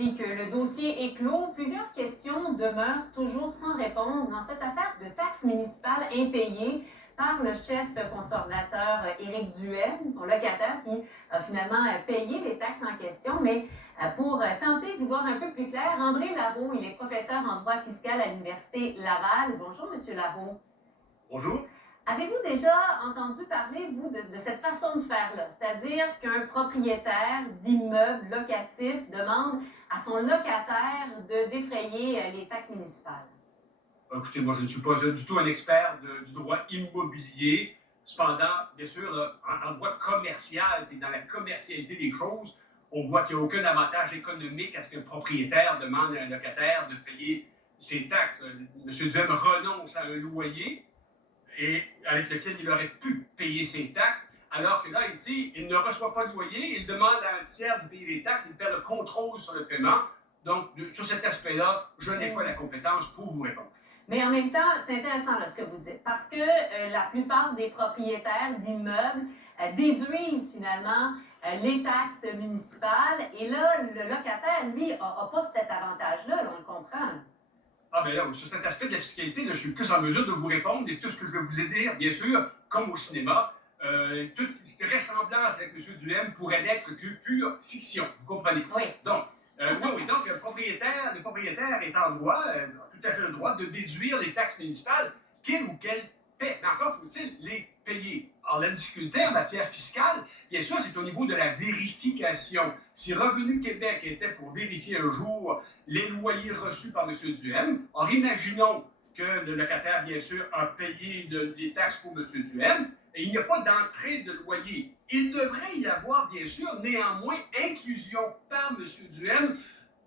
dit que le dossier est clos. Plusieurs questions demeurent toujours sans réponse dans cette affaire de taxes municipales impayées par le chef conservateur Éric Duhem, son locataire qui a finalement payé les taxes en question. Mais pour tenter d'y voir un peu plus clair, André Larreault, il est professeur en droit fiscal à l'Université Laval. Bonjour, Monsieur Larreault. Bonjour. Avez-vous déjà entendu parler, vous, de cette façon de faire-là? C'est-à-dire qu'un propriétaire d'immeuble locatif demande à son locataire de défrayer les taxes municipales? Écoutez, moi, je ne suis pas du tout un expert du droit immobilier. Cependant, bien sûr, là, en droit commercial et dans la commercialité des choses, on voit qu'il n'y a aucun avantage économique à ce qu'un propriétaire demande à un locataire de payer ses taxes. M. Duhem renonce à un loyer et avec lequel il aurait pu payer ses taxes, alors que là, ici, il ne reçoit pas de loyer, il demande à un tiers de payer les taxes, il perd le contrôle sur le paiement. Donc, sur cet aspect-là, je n'ai pas la compétence pour vous répondre. Mais en même temps, c'est intéressant là, ce que vous dites, parce que la plupart des propriétaires d'immeubles déduisent finalement les taxes municipales, et là, le locataire, lui, n'a pas cet avantage-là, on le comprend. Ah ben là, sur cet aspect de la fiscalité, là, je suis plus en mesure de vous répondre, et tout ce que je vais vous dire, bien sûr, comme au cinéma, toute ressemblance avec M. Duhem pourrait n'être que pure fiction, vous comprenez? Oui. Donc, oui, donc le propriétaire est en droit, tout à fait le droit, de déduire les taxes municipales qu'il ou qu'elle paie. Mais encore faut-il les payer. Alors, la difficulté en matière fiscale, bien sûr, c'est au niveau de la vérification. Si Revenu Québec était pour vérifier un jour les loyers reçus par M. Duhem, alors imaginons que le locataire, bien sûr, a payé des taxes pour M. Duhem, et il n'y a pas d'entrée de loyer. Il devrait y avoir, bien sûr, néanmoins, inclusion par M. Duhem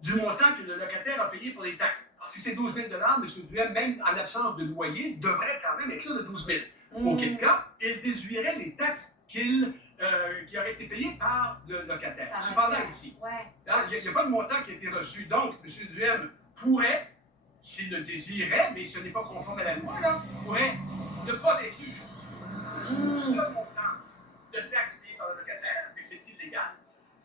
du montant que le locataire a payé pour les taxes. Alors, si c'est 12 000 M. Duhem, même en absence de loyer, devrait quand même inclure le 12 000. Auquel cas, il déduirait les taxes qui auraient été payées par le locataire. Cependant, ici, il n'y a pas de montant qui a été reçu. Donc, M. Duhem pourrait, s'il le désirait, mais ce n'est pas conforme à la loi, là, pourrait ne pas inclure ce montant de taxes payées par le locataire, mais c'est illégal.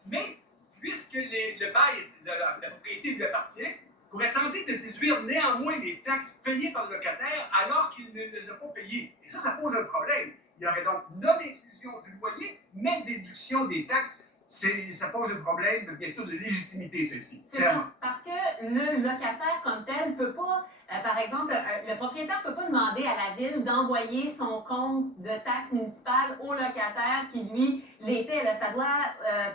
Mais, puisque le bail de la propriété lui appartient, pourrait tenter de déduire néanmoins les taxes payées par le locataire alors qu'il ne les a pas payées. Et ça pose un problème. Il y aurait donc non-inclusion du loyer, mais déduction des taxes. Ça pose un problème, bien sûr, de légitimité, ceci. C'est ça, parce que le locataire comme tel ne peut pas, par exemple, le propriétaire ne peut pas demander à la ville d'envoyer son compte de taxes municipales au locataire qui, lui, les paie. Là. Ça doit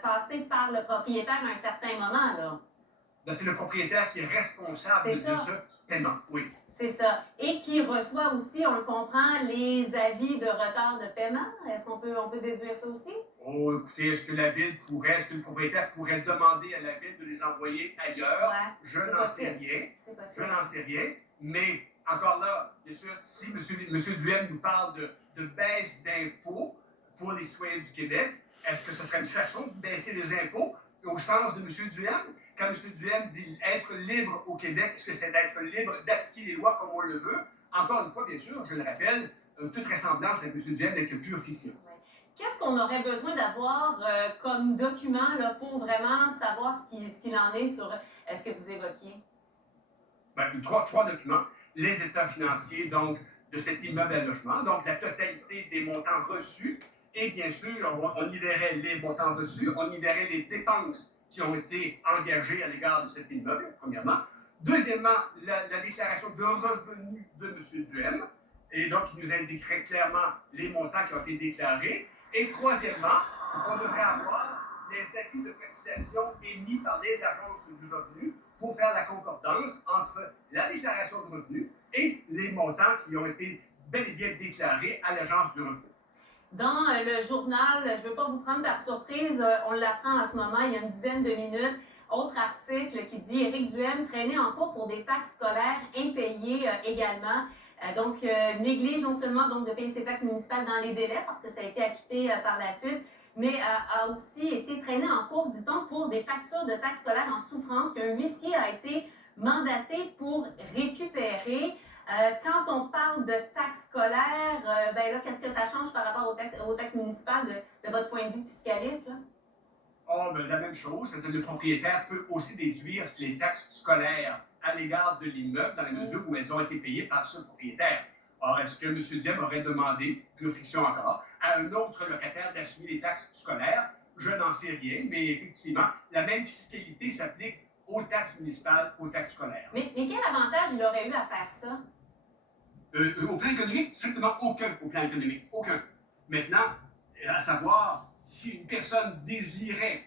passer par le propriétaire à un certain moment. Là. C'est le propriétaire qui est responsable de ce paiement, oui. C'est ça. Et qui reçoit aussi, on le comprend, les avis de retard de paiement. Est-ce qu'on peut déduire ça aussi? Oh, écoutez, est-ce que le propriétaire pourrait demander à la ville de les envoyer ailleurs? Ouais, je n'en sais rien. Je n'en sais rien. Mais, encore là, bien sûr, si M. Duhem nous parle de baisse d'impôts pour les citoyens du Québec, est-ce que ce serait une façon de baisser les impôts au sens de M. Duhem? Quand M. Duhem dit être libre au Québec, est-ce que c'est d'être libre d'appliquer les lois comme on le veut? Encore une fois, bien sûr, je le rappelle, toute ressemblance avec M. Duhem n'est que pure fiction. Qu'est-ce qu'on aurait besoin d'avoir comme document là, pour vraiment savoir ce qu'il en est sur ce que vous évoquiez? Trois documents. Les états financiers, donc, de cet immeuble à logement, donc la totalité des montants reçus, et bien sûr, on y verrait les montants reçus, on y verrait les dépenses qui ont été engagées à l'égard de cet immeuble, premièrement. Deuxièmement, la déclaration de revenus de M. Duhem, et donc qui nous indiquerait clairement les montants qui ont été déclarés. Et troisièmement, on devrait avoir les avis de cotisation émis par les agences du revenu pour faire la concordance entre la déclaration de revenus et les montants qui ont été bel et bien déclarés à l'agence du revenu. Dans le journal, je ne veux pas vous prendre par surprise, on l'apprend en ce moment, il y a une dizaine de minutes, autre article qui dit « Éric Duhem traîné en cours pour des taxes scolaires impayées également ». Donc, néglige non seulement donc, de payer ses taxes municipales dans les délais, parce que ça a été acquitté par la suite, mais a aussi été traîné en cours, dit-on, pour des factures de taxes scolaires en souffrance qu'un huissier a été mandaté pour récupérer. Quand on parle de taxes scolaires, ben là, qu'est-ce que ça change par rapport aux taxes municipales de votre point de vue fiscaliste? Là? Ah, ben, la même chose, c'est que le propriétaire peut aussi déduire les taxes scolaires à l'égard de l'immeuble dans la mesure où elles ont été payées par ce propriétaire. Or, est-ce que M. Diem aurait demandé, pure fiction encore, à un autre locataire d'assumer les taxes scolaires? Je n'en sais rien, mais effectivement, la même fiscalité s'applique aux taxes municipales, aux taxes scolaires. Mais quel avantage il aurait eu à faire ça? Au plan économique, strictement aucun au plan économique. Aucun. Maintenant, à savoir, si une personne désirait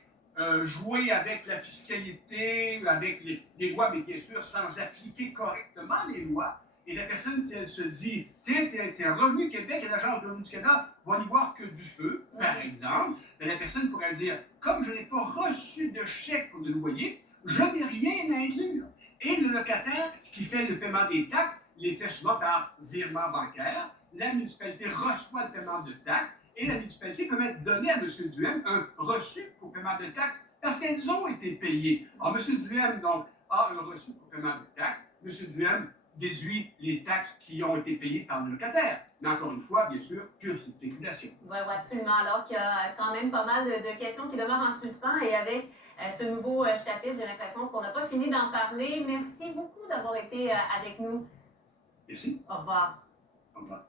jouer avec la fiscalité, avec les lois, mais bien sûr sans appliquer correctement les lois, et la personne, si elle se dit, tiens, c'est un Revenu Québec et l'Agence du Revenu du Canada vont n'y voir que du feu, par exemple, ben, la personne pourrait dire, comme je n'ai pas reçu de chèque pour le loyer, je n'ai rien à inclure. Et le locataire qui fait le paiement des taxes les fait souvent par virement bancaire. La municipalité reçoit le paiement de taxes et la municipalité peut même donner à M. Duhem un reçu pour paiement de taxes parce qu'elles ont été payées. Alors, M. Duhem, donc, a un reçu pour paiement de taxes. M. Duhem déduit les taxes qui ont été payées par le locataire. Mais encore une fois, bien sûr, pure spéculation. Oui, absolument. Alors qu'il y a quand même pas mal de questions qui demeurent en suspens et avec ce nouveau chapitre, j'ai l'impression qu'on n'a pas fini d'en parler. Merci beaucoup d'avoir été avec nous. Merci. Au revoir. Au revoir.